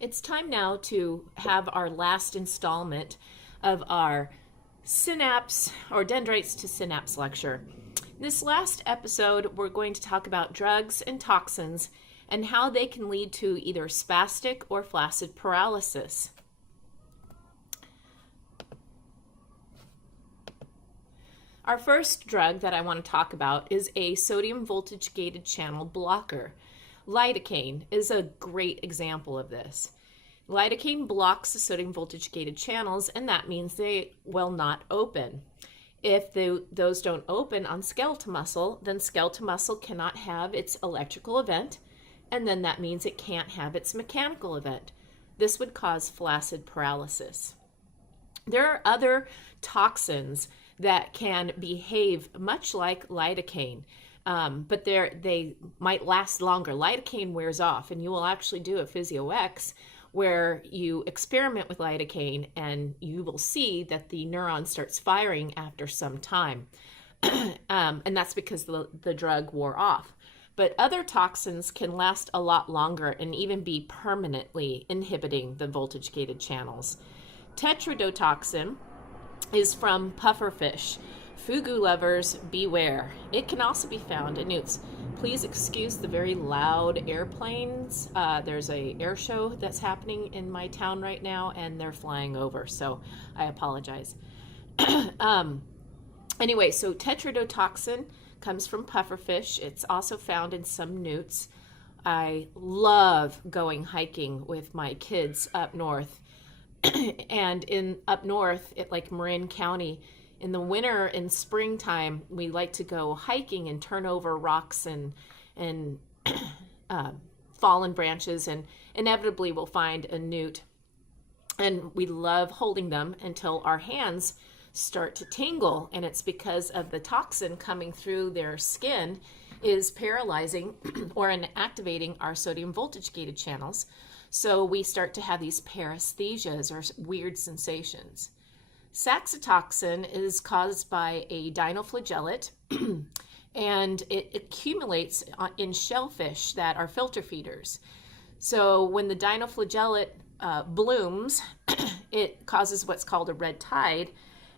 It's time now to have our last installment of our synapse or dendrites to synapse lecture. In this last episode, we're going to talk about drugs and toxins and how they can lead to either spastic or flaccid paralysis. Our first drug that I want to talk about is a sodium voltage gated channel blocker. Lidocaine is a great example of this. Lidocaine blocks the sodium voltage gated channels, and that means they will not open. If those don't open on skeletal muscle, then skeletal muscle cannot have its electrical event, and then that means it can't have its mechanical event. This would cause flaccid paralysis. There are other toxins that can behave much like lidocaine, but they might last longer. Lidocaine wears off, and you will actually do a physio-X where you experiment with lidocaine, and you will see that the neuron starts firing after some time, and that's because the drug wore off. But other toxins can last a lot longer and even be permanently inhibiting the voltage-gated channels. Tetrodotoxin is from pufferfish. Fugu lovers, beware. It can also be found in newts. Please excuse the very loud airplanes. There's an air show that's happening in my town right now, and they're flying over, so I apologize. Anyway, so tetrodotoxin comes from pufferfish. It's also found in some newts. I love going hiking with my kids up north. And up north, like Marin County, in the winter and springtime, we like to go hiking and turn over rocks and fallen branches, and inevitably we'll find a newt. And we love holding them until our hands start to tingle, and it's because of the toxin coming through their skin is paralyzing or inactivating our sodium voltage gated channels. So we start to have these paresthesias or weird sensations. Saxitoxin is caused by a dinoflagellate, and it accumulates in shellfish that are filter feeders. So when the dinoflagellate blooms, it causes what's called a red tide,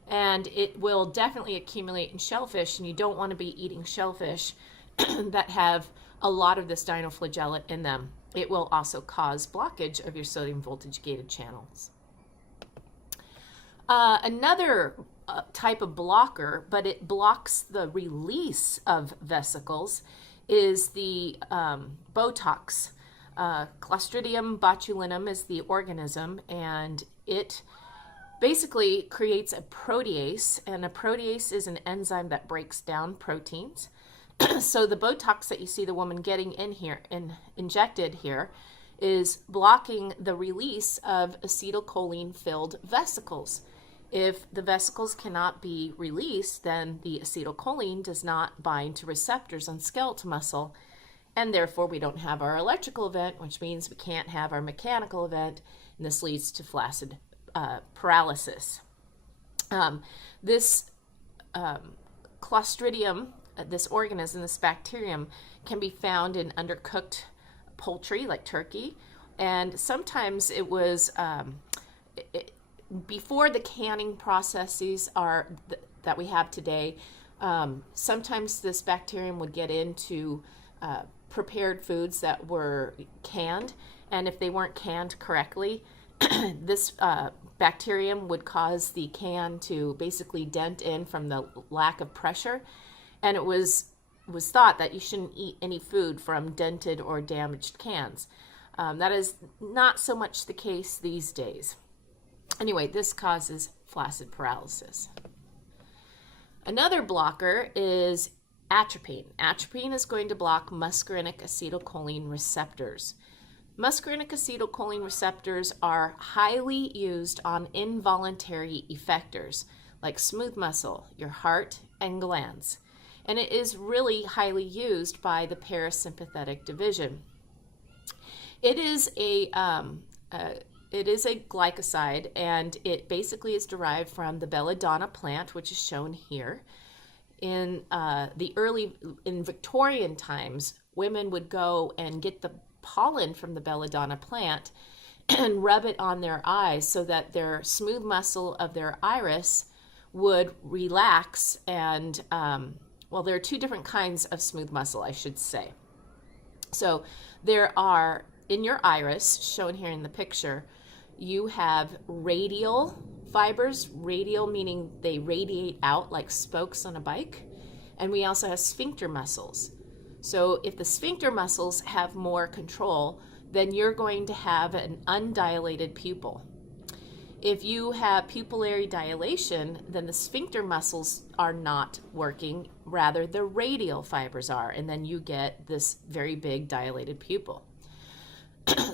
and it will definitely accumulate in shellfish, and you don't want to be eating shellfish that have a lot of this dinoflagellate in them. It will also cause blockage of your sodium voltage gated channels. Another type of blocker, but it blocks the release of vesicles, is the Botox. Clostridium botulinum is the organism, and it basically creates a protease, and a protease is an enzyme that breaks down proteins. So the Botox that you see the woman getting in here and injected here is blocking the release of acetylcholine-filled vesicles. If the vesicles cannot be released, then the acetylcholine does not bind to receptors on skeletal muscle, and therefore we don't have our electrical event, which means we can't have our mechanical event, and this leads to flaccid paralysis. This Clostridium, this organism, this bacterium, can be found in undercooked poultry like turkey, and sometimes it was before the canning processes that we have today. Sometimes this bacterium would get into prepared foods that were canned, and if they weren't canned correctly, this bacterium would cause the can to basically dent in from the lack of pressure. And it was thought that you shouldn't eat any food from dented or damaged cans. That is not so much the case these days. Anyway, this causes flaccid paralysis. Another blocker is atropine. Atropine is going to block muscarinic acetylcholine receptors. Muscarinic acetylcholine receptors are highly used on involuntary effectors like smooth muscle, your heart, and glands. And it is really highly used by the parasympathetic division. It is a glycoside, and it basically is derived from the belladonna plant, which is shown here. In Victorian times, women would go and get the pollen from the belladonna plant and rub it on their eyes so that their smooth muscle of their iris would relax. And well, there are two different kinds of smooth muscle, I should say. So there are, in your iris, shown here in the picture, you have radial fibers, radial meaning they radiate out like spokes on a bike, and we also have sphincter muscles. So if the sphincter muscles have more control, then you're going to have an undilated pupil. If you have pupillary dilation, then the sphincter muscles are not working, rather the radial fibers are, and then you get this very big dilated pupil.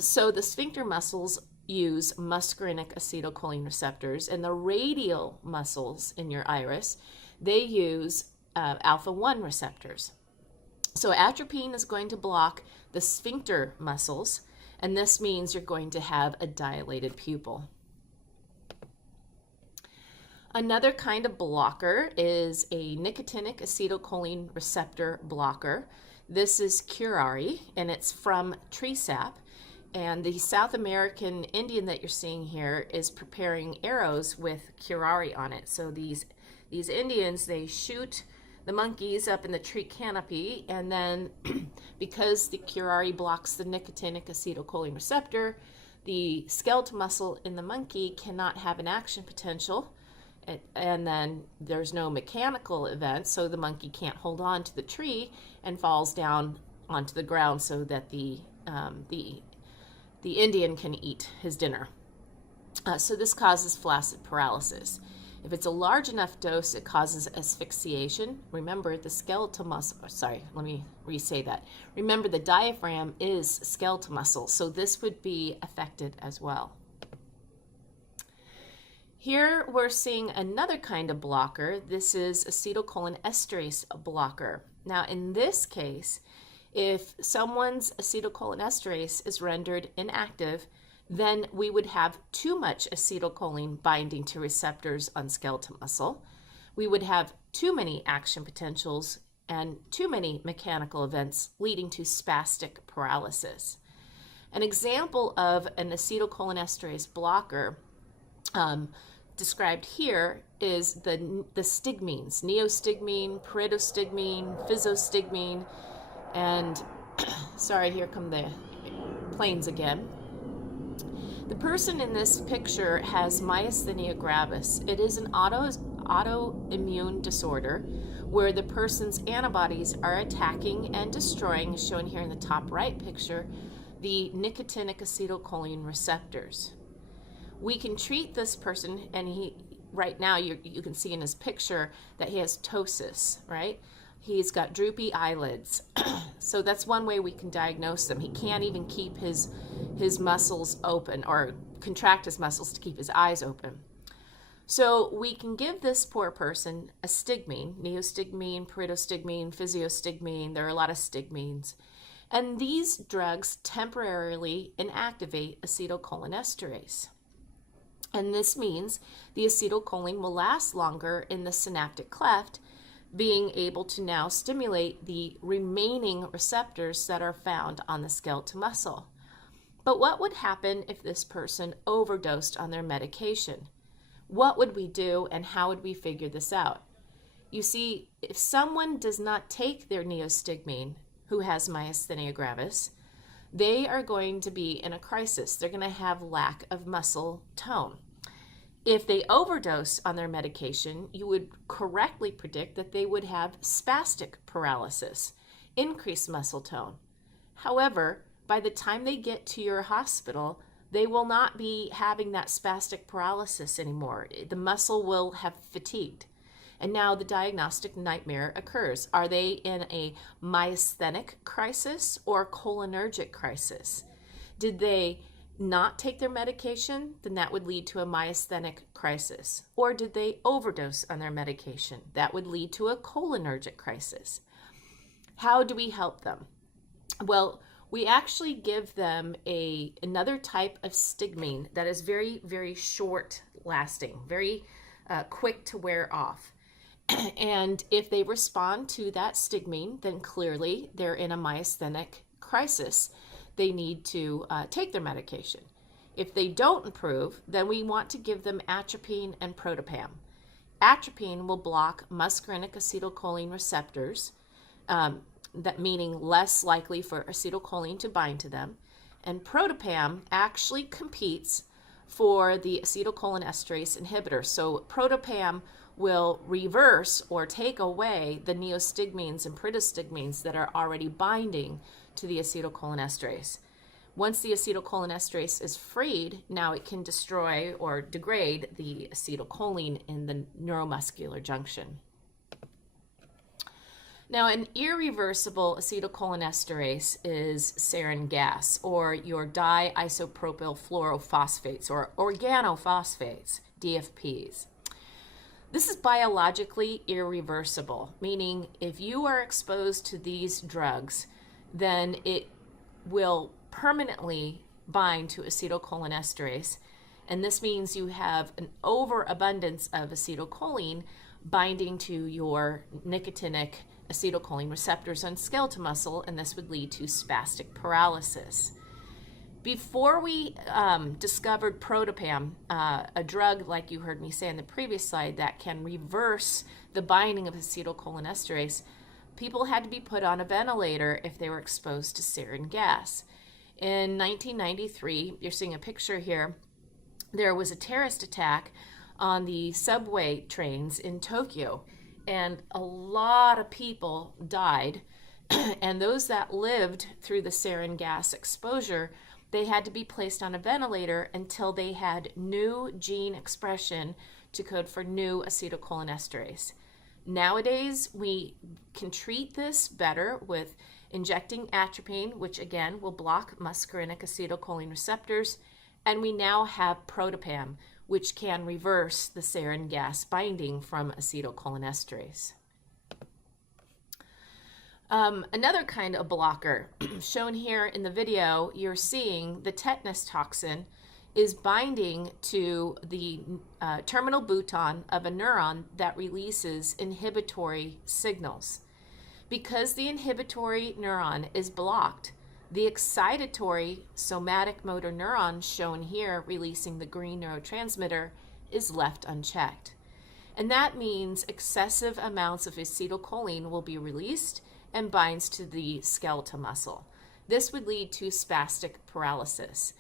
So the sphincter muscles use muscarinic acetylcholine receptors, and the radial muscles in your iris, they use alpha-1 receptors. So atropine is going to block the sphincter muscles, and this means you're going to have a dilated pupil. Another kind of blocker is a nicotinic acetylcholine receptor blocker. This is curare, and it's from tree sap. And the South American Indian that you're seeing here is preparing arrows with curare on it. So these Indians, they shoot the monkeys up in the tree canopy, and then because the curare blocks the nicotinic acetylcholine receptor, the skeletal muscle in the monkey cannot have an action potential, and then there's no mechanical event, so the monkey can't hold on to the tree and falls down onto the ground so that the Indian can eat his dinner. So this causes flaccid paralysis. If it's a large enough dose, it causes asphyxiation. Remember, the skeletal muscle, sorry, let me re-say that. Remember, the diaphragm is skeletal muscle, so this would be affected as well. Here we're seeing another kind of blocker. This is acetylcholinesterase blocker. Now, in this case, if someone's acetylcholinesterase is rendered inactive, then we would have too much acetylcholine binding to receptors on skeletal muscle. We would have too many action potentials and too many mechanical events, leading to spastic paralysis. An example of an acetylcholinesterase blocker described here is the stigmines, neostigmine, pyridostigmine, physostigmine, and sorry, here come the planes again. The person in this picture has myasthenia gravis. It is an autoimmune disorder where the person's antibodies are attacking and destroying, as shown here in the top right picture, the nicotinic acetylcholine receptors. We can treat this person, and right now you can see in his picture that he has ptosis, right? He's got droopy eyelids. So that's one way we can diagnose them. He can't even keep his muscles open or contract his muscles to keep his eyes open. So we can give this poor person a stigmine, neostigmine, pyridostigmine, physostigmine. There are a lot of stigmines. And these drugs temporarily inactivate acetylcholinesterase. And this means the acetylcholine will last longer in the synaptic cleft, being able to now stimulate the remaining receptors that are found on the skeletal muscle. But what would happen if this person overdosed on their medication? What would we do, and how would we figure this out? You see, if someone does not take their neostigmine, who has myasthenia gravis, they are going to be in a crisis. They're going to have lack of muscle tone. If they overdose on their medication, you would correctly predict that they would have spastic paralysis, increased muscle tone. However, by the time they get to your hospital, they will not be having that spastic paralysis anymore. The muscle will have fatigued. And now the diagnostic nightmare occurs. Are they in a myasthenic crisis or cholinergic crisis? Did they not take their medication? Then that would lead to a myasthenic crisis. Or did they overdose on their medication? That would lead to a cholinergic crisis. How do we help them? Well, we actually give them another type of stigmine that is very, very short lasting, very quick to wear off. And if they respond to that stigmine, then clearly they're in a myasthenic crisis. They need to take their medication. If they don't improve, then we want to give them atropine and protopam. Atropine will block muscarinic acetylcholine receptors, that meaning less likely for acetylcholine to bind to them. And protopam actually competes for the acetylcholinesterase inhibitor. So protopam will reverse or take away the neostigmines and pridostigmines that are already binding to the acetylcholinesterase. Once the acetylcholinesterase is freed, now it can destroy or degrade the acetylcholine in the neuromuscular junction. Now, an irreversible acetylcholinesterase is sarin gas, or your diisopropyl fluorophosphates, or organophosphates, DFPs. This is biologically irreversible, meaning if you are exposed to these drugs, then it will permanently bind to acetylcholinesterase, and this means you have an overabundance of acetylcholine binding to your nicotinic acetylcholine receptors on skeletal muscle, and this would lead to spastic paralysis. Before we discovered protopam, a drug like you heard me say in the previous slide that can reverse the binding of acetylcholinesterase, people had to be put on a ventilator if they were exposed to sarin gas. In 1993, you're seeing a picture here, there was a terrorist attack on the subway trains in Tokyo, and a lot of people died, and those that lived through the sarin gas exposure, they had to be placed on a ventilator until they had new gene expression to code for new acetylcholinesterase. Nowadays, we can treat this better with injecting atropine, which again will block muscarinic acetylcholine receptors, and we now have protopam, which can reverse the sarin gas binding from acetylcholinesterase. Another kind of blocker, shown here in the video, you're seeing the tetanus toxin is binding to the terminal bouton of a neuron that releases inhibitory signals. Because the inhibitory neuron is blocked, the excitatory somatic motor neuron, shown here releasing the green neurotransmitter, is left unchecked. And that means excessive amounts of acetylcholine will be released and binds to the skeletal muscle. This would lead to spastic paralysis.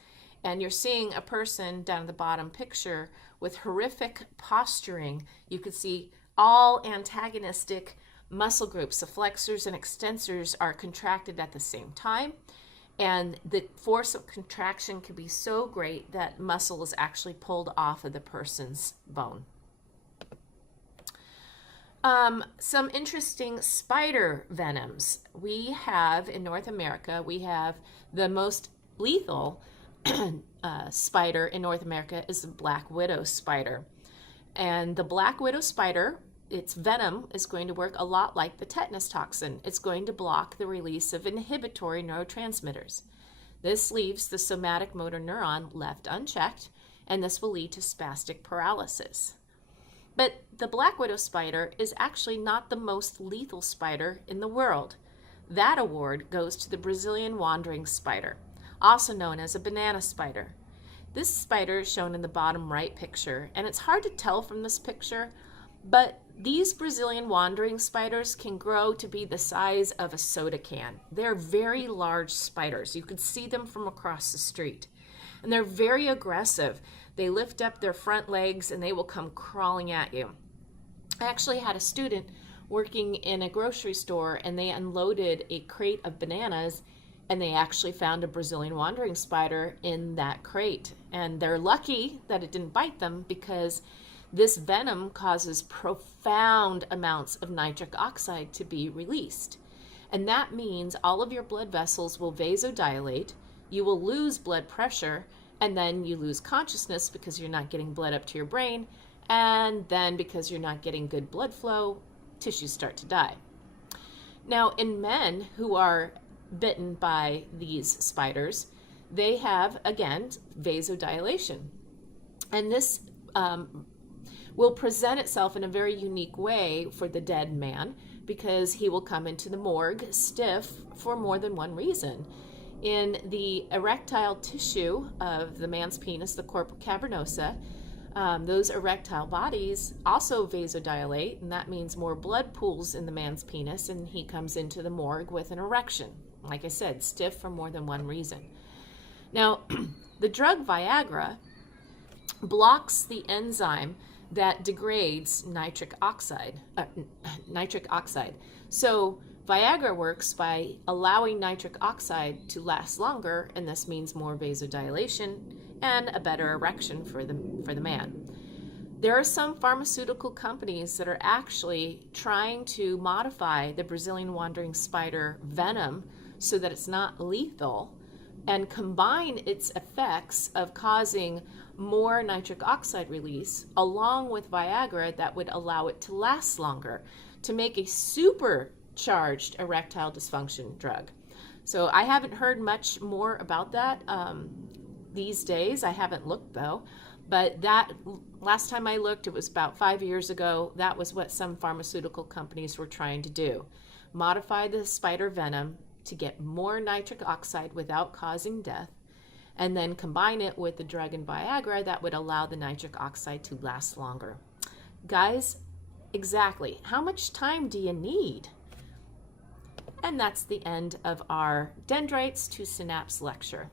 And you're seeing a person down at the bottom picture with horrific posturing. You could see all antagonistic muscle groups, the flexors and extensors, are contracted at the same time. And the force of contraction can be so great that muscle is actually pulled off of the person's bone. Some interesting spider venoms. We have, in North America, we have the most lethal spider in North America is the black widow spider. And the black widow spider, its venom is going to work a lot like the tetanus toxin. It's going to block the release of inhibitory neurotransmitters. This leaves the somatic motor neuron left unchecked, and this will lead to spastic paralysis. But the black widow spider is actually not the most lethal spider in the world. That award goes to the Brazilian wandering spider, also known as a banana spider. This spider is shown in the bottom right picture, and it's hard to tell from this picture, but these Brazilian wandering spiders can grow to be the size of a soda can. They're very large spiders. You could see them from across the street. And they're very aggressive. They lift up their front legs and they will come crawling at you. I actually had a student working in a grocery store, and they unloaded a crate of bananas, and they actually found a Brazilian wandering spider in that crate. And they're lucky that it didn't bite them, because this venom causes profound amounts of nitric oxide to be released. And that means all of your blood vessels will vasodilate, you will lose blood pressure, and then you lose consciousness because you're not getting blood up to your brain, and then because you're not getting good blood flow, tissues start to die. Now, in men who are bitten by these spiders, they have, again, vasodilation. And this will present itself in a very unique way for the dead man, because he will come into the morgue stiff for more than one reason. In the erectile tissue of the man's penis, the corpus cavernosa, those erectile bodies also vasodilate, and that means more blood pools in the man's penis, and he comes into the morgue with an erection. Like I said, stiff for more than one reason. Now, the drug Viagra blocks the enzyme that degrades nitric oxide. So Viagra works by allowing nitric oxide to last longer, and this means more vasodilation and a better erection for the man. There are some pharmaceutical companies that are actually trying to modify the Brazilian wandering spider Venom so that it's not lethal and combine its effects of causing more nitric oxide release along with Viagra that would allow it to last longer to make a supercharged erectile dysfunction drug. So I haven't heard much more about that these days. I haven't looked though, but that last time I looked, it was about 5 years ago. That was what some pharmaceutical companies were trying to do. Modify the spider venom to get more nitric oxide without causing death, and then combine it with the drug in Viagra that would allow the nitric oxide to last longer. Guys, exactly how much time do you need? And that's the end of our dendrites to synapse lecture.